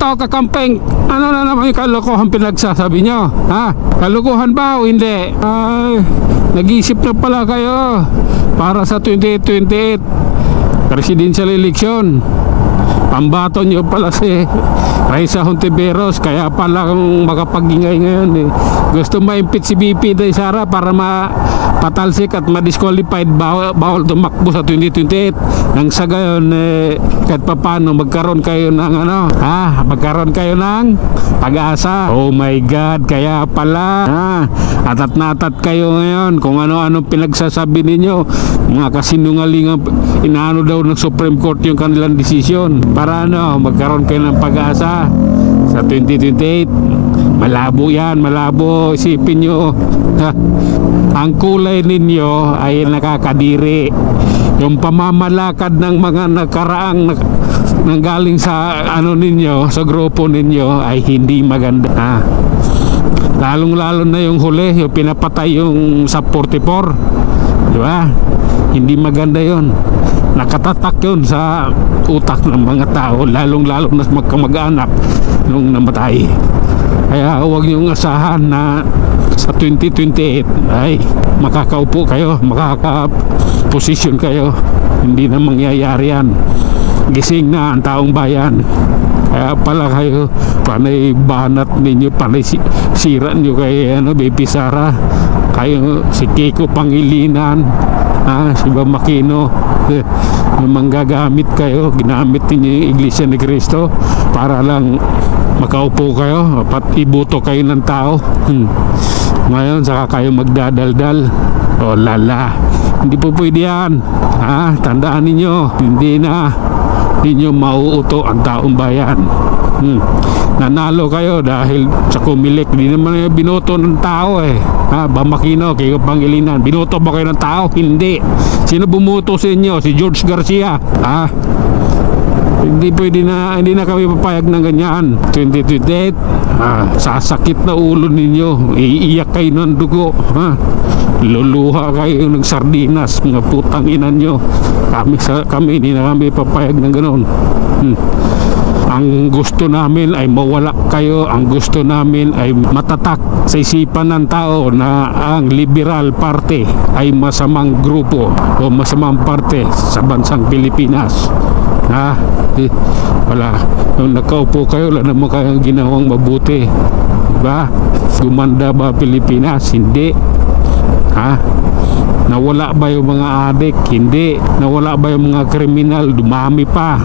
to, kakamping. Ano na naman yung kalokohan pinagsasabi nyo? Ha? Kalokohan ba o hindi? Ay, nag-iisip na pala kayo para sa 2028 presidential election. Pambato nyo pala si Raisa Hontiveros, kaya pala kung makapag-ingay ngayon eh. Gusto ma-impeach si BP Inday Sara para mapatalsik at ma-disqualified, bawal tumakbo sa 2028. Nang sa gayon eh, kahit papano magkaroon kayo ng magkaroon kayo ng pag-asa. Oh my God, kaya pala atat-natat kayo ngayon kung ano-ano pinagsasabi ninyo, mga kasinungalingan. Inaano daw ng Supreme Court yung kanilang desisyon para magkaroon kayo ng pag-asa sa 2028. Malabo yan, malabo. Isipin nyo, ang kulay ninyo ay nakakadiri. Yung pamamalakad ng mga nakaraang nanggaling sa ninyo, sa grupo ninyo ay hindi maganda. Lalong-lalo na yung huli, yung pinapatay yung sa 44, diba? Hindi maganda yon. Nakatatak yun sa utak ng mga tao, lalong-lalo na magkamag-anak nung namatay. Kaya huwag niyong asahan na sa 2028 ay makakaupo kayo, makakaposisyon kayo. Hindi na mangyayari yan. Gising na ang taong bayan. Kaya pala kayo, panay banat ninyo, panay sira nyo kay BP Sara. Kayo, si Kiko Pangilinan, si Bamakino, manggagamit kayo, ginamit niyo yung Iglesia ni Cristo para lang makaupo kayo, ibuto kayo ng tao. Ngayon saka kayo magdadaldal. O lala, hindi po pwede yan. Tandaan ninyo, hindi nyo mauuto ang taong bayan. Nanalo kayo dahil sa Comelec. Hindi naman yung binoto ng tao eh. Bamakino, Kiko Pangilinan, binoto ba kayo ng tao? Hindi. Sino bumuto sa inyo? Si George Garcia. Hindi pwede na, hindi na kami papayag ng ganyan. 2028, sasakit na ulo ninyo, iiyak kayo ng dugo, luluha kayo ng sardinas, mga putang ina nyo. Kami hindi na kami papayag ng ganon. Ang gusto namin ay mawala kayo. Ang gusto namin ay matatak sa isipan ng tao na ang Liberal Party ay masamang grupo o masamang parte sa bansang Pilipinas. Wala. Nung nakaupo kayo, wala naman kayong ginawang mabuti, diba? Gumanda ba Pilipinas? Hindi. Nawala ba yung mga adik? Hindi. Nawala ba yung mga kriminal? Dumami pa.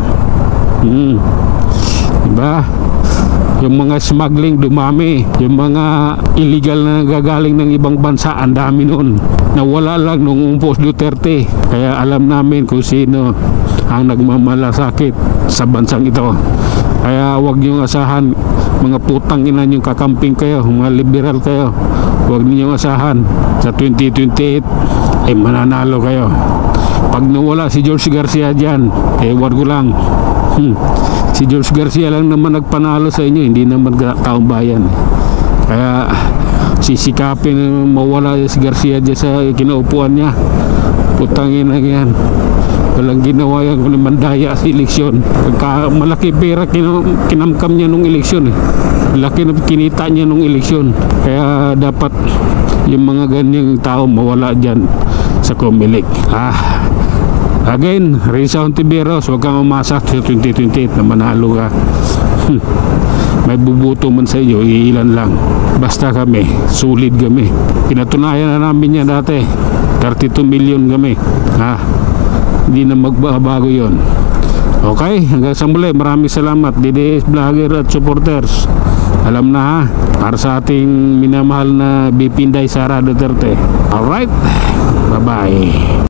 Diba? Yung mga smuggling dumami, yung mga illegal na nagagaling ng ibang bansa, ang dami nun. Nawala lang nung umpos Duterte. Kaya alam namin kung sino ang nagmamalasakit sa bansang ito. Kaya huwag niyong asahan, mga putang ina niyong kakamping kayo, mga liberal kayo. Huwag niyong asahan sa 2028 ay mananalo kayo. Pag nawala si George Garcia dyan, wag ko lang. Si George Garcia lang naman nagpanalo sa inyo, hindi naman taong bayan. Kaya sisikapin mawala si Garcia dyan sa kinaupuan niya. Putangin na yan. Walang ginawa yan, kung mandaya sa eleksyon. Malaki pera kinamkam niya nung eleksyon eh. Malaki na kinita niya nung eleksyon. Kaya dapat yung mga ganyang tao mawala dyan sa Comelec. Again, Raisa Hontiveros, huwag kang umasa sa 2028 na manalo ka. May bubuto man sa iyo, iilan lang. Basta kami, sulit kami. Pinatunayan na namin yan dati. 32 million kami. Hindi na magbabago yon. Okay, hanggang sa muli, maraming salamat DDS vlogger at supporters. Alam na para sa ating minamahal na BP Inday Sara Duterte. Alright, bye bye.